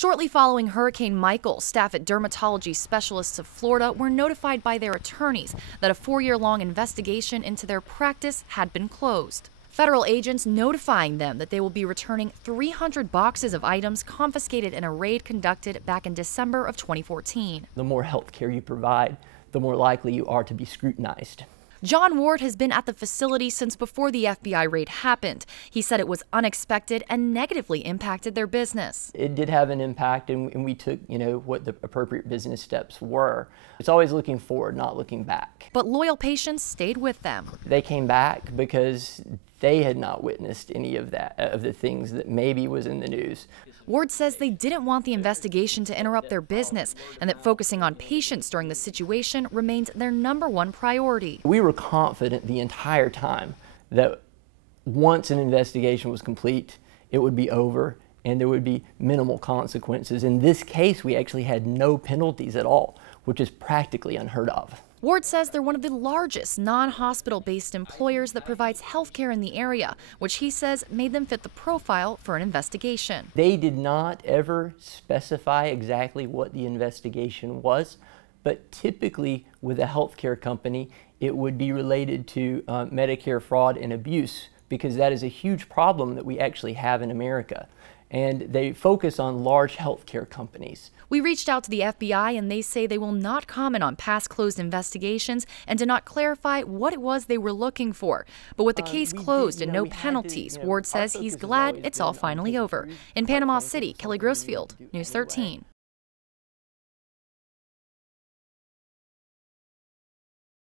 Shortly following Hurricane Michael, staff at Dermatology Specialists of Florida were notified by their attorneys that a 4-year-long investigation into their practice had been closed. Federal agents notifying them that they will be returning 300 boxes of items confiscated in a raid conducted back in December of 2014. The more health care you provide, the more likely you are to be scrutinized. John Ward has been at the facility since before the FBI raid happened. He said it was unexpected and negatively impacted their business. It did have an impact, and we took, what the appropriate business steps were. It's always looking forward, not looking back. But loyal patients stayed with them. They came back because they had not witnessed any of the things that maybe was in the news. Ward says they didn't want the investigation to interrupt their business and that focusing on patients during the situation remains their #1 priority. We were confident the entire time that once an investigation was complete, it would be over and there would be minimal consequences. In this case, we actually had no penalties at all, which is practically unheard of. Ward says they're one of the largest non-hospital-based employers that provides health care in the area, which he says made them fit the profile for an investigation. They did not ever specify exactly what the investigation was, but typically with a healthcare company, it would be related to Medicare fraud and abuse, because that is a huge problem that we actually have in America. And they focus on large healthcare companies. We reached out to the FBI and they say they will not comment on past closed investigations and did not clarify what it was they were looking for. But with the case closed and no penalties, Ward says he's glad it's all finally over. In Panama City, Kelly Grossfield, News 13.